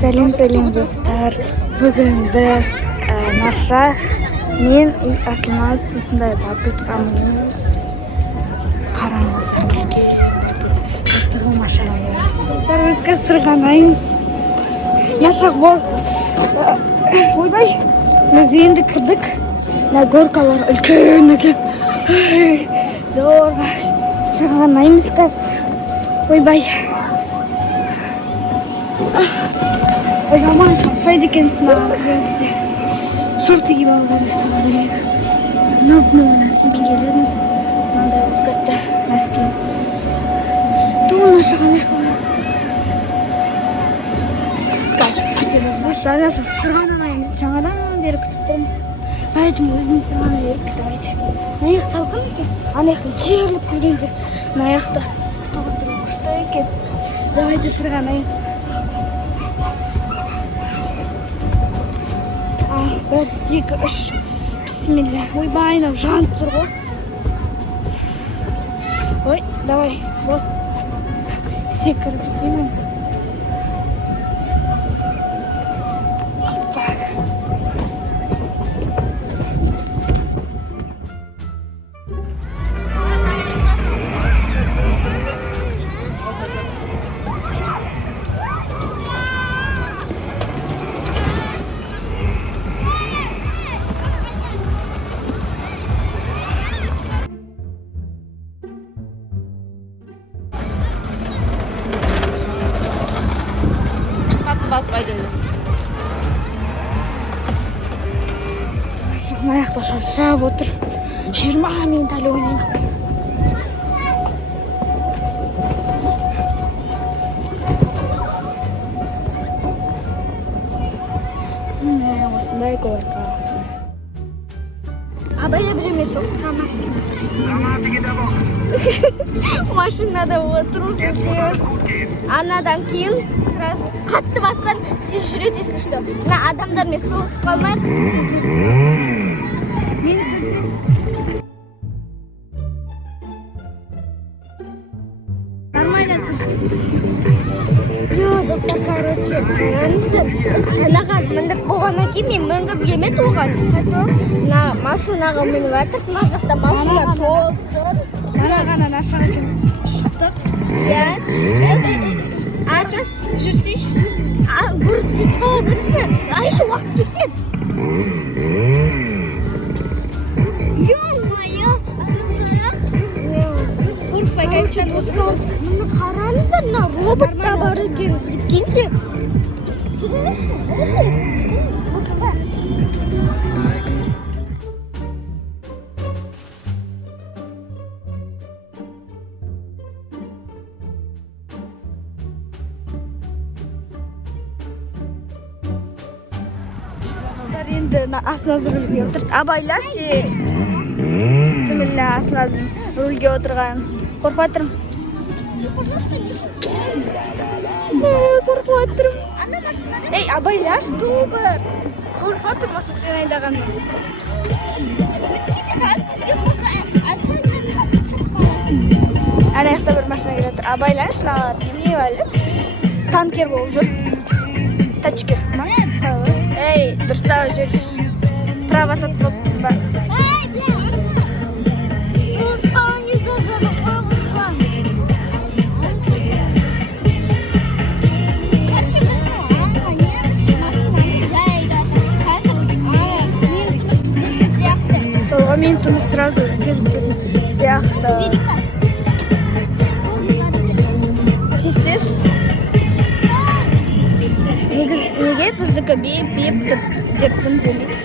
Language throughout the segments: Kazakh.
Сәлем достар. Бүгін біз Нашах, мен Асланаз осындай батутқа мінеміз. Қараңыз, үлке ыстығы машина мінеміз. Өткі сырғанаймыз. Нашах бол. Ойбай, біз енді кірдік. Горкалар үлкен екен. Зор сырғанаймыз қазір. Ойбай. Жаман шапшайды екен маған кірген кезде. Шорты киіп алу керек сабыр еді. Мынау носкимен келедім. Мынандай болып кетті носким. Туын ашығалай достар, сырғанамаймыз. Жаңадан бері күтіп тұрмын. Поэтому өзіміз сырғана беріп давайте. Мына аяқ салқын екен. Ана аяқтан жерліп келгенде мына аяқта күтіп отыру күшті екен. Давайте сырғанаймыз. 1, 2, 3. Бисмилля. Ойбай, мынау жанып тұр ғой. Ой, давай, вот. Секіріп істеймін. Баспайды. Мына аяқта шаршап отыр. 20 минут әлі ойнаймыз. Осындай горка. Абайла біреме соғысқа машина. Машинада отырмыз, анадан кейін сразу қатты бассаң тез жүретесің, что мына адамдармен соғысып қалмайық. Мен жүрсем. Нормально жүрсің. Йо, достар, короче, қараңыздар. Анаға міндік болғаннан кейін мен мінгіп емет оған. Мына машинаға мініп жатыр, мына жақта машина толып тұр. Ғана Нашақ екеуміз шықтық. Иә, шықтық. Аркаш, жүрсейші. Бұрып кетіп қала берші. Айшы уақыт кетеді. Ё-моё. Қорықпай қайтқан достар. Мұны қараңыздар, мына робот та бар екен. Кеткенде. Жүріңізші. Енді Асназы рөлге отырды. Абайлашы. Бисмилля, Асназы рөлге отырған. Қорқып отырмын. Қорқып отырмын. Ей, абайлаш, тобыр. Қорқып отырмын, осы сен айдаған. Ана яқта бір машина келе отыр. Абайлаш, не әлі? Танкер болып жүр. Тачкер. Эй, дұрыстау жүрші. Право сатып ба. Эй, бля! Соғысқа не жазады қоғысқа. Короче, біздің аңға неміш машинаны жайды. Қазір минутымыз бітетін сияқты. Солға минутымыз сразу тез бітетін сияқты. Тез берші. Неге біздікі бейіп дептім демейді.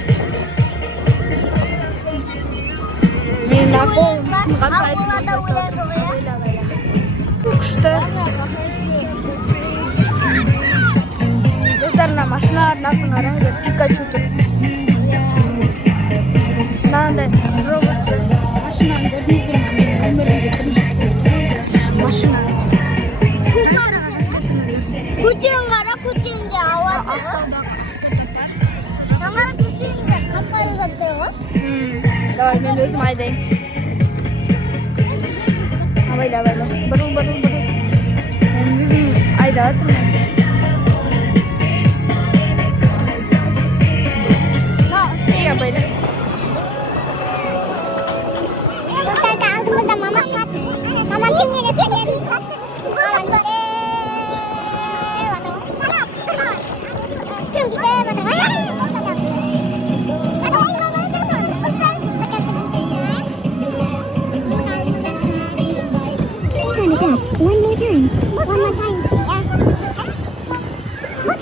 Мен қолым сынған қайтып. Күшті. Достарына машина арнатын қараңыздар. Пикачу тұр. Мынандай робот жүр. Машинаны көрдіңіздер ме? Машина. Көтен қара, көтенде ауа тұғы. Жаңғара көтенде қатпайды заттыр ғой? Давай, мен өзім айдайым. Абайла. Бұрыл. Мен өзім айда тұрмын.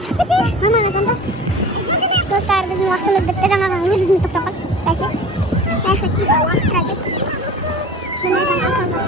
шығып кетейік. Маман адамдар. Достар, біздің уақытымыз бітті. Жаңағы өзіміз тоқтап қалдық. Бәсе. Уақыт тұрады. Мына жаңа асанда.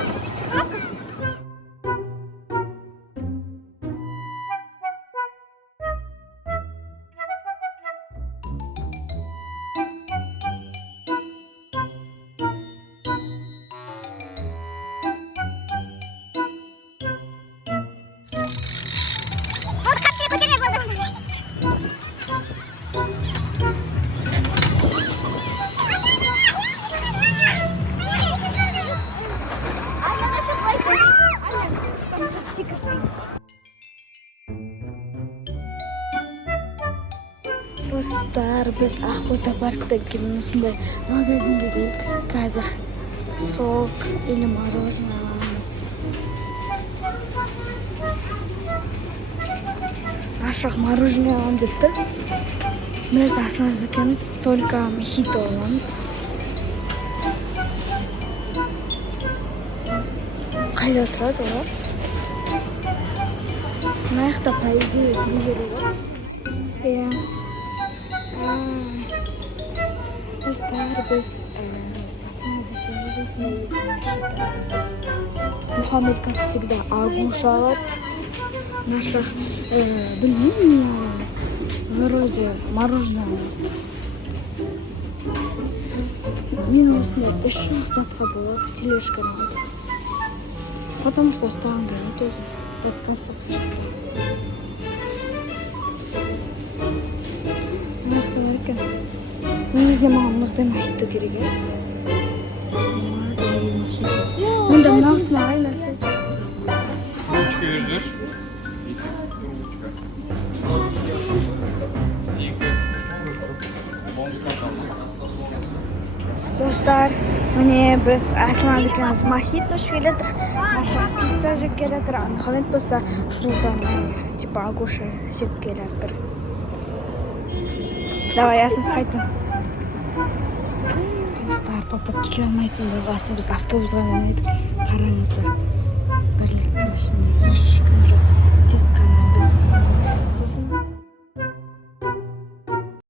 Dostlar, biz Ақбота парктан кейін осындай магазинге келдік. Қазір сок или мороженое аламыз. Ашық мороженое алам деп тұр. Біз Аслан екеуміз только мохито аламыз. Қайда тұрады олар? Мына жақта по идее телевизор бар. Иә. Dostlar, biz Muhammed, как всегда, агуша алады. Наша, білмеймін, вроде мороженое алады. Мен осындай 3 мақсатқа болады тележканы алады. Потому что ұстаған келмейді өзім. Так концерт негізінде маған мұздай мохито керек еді. Мұнда мынаусын ағайын әсес. Ручка вяжешь? Достар, міне біз Аслан екеуміз мохито ішіп келатыр. Наша пицца жеп келатыр. Мұхаммед болса фруктан, типа агуша жеп келатыр. Давай, ясын сқайтын. Достар, папа келе алмайтын болғасын біз автобусға мінедік. Қараңыздар, бірліктің ішінде ешкім жоқ.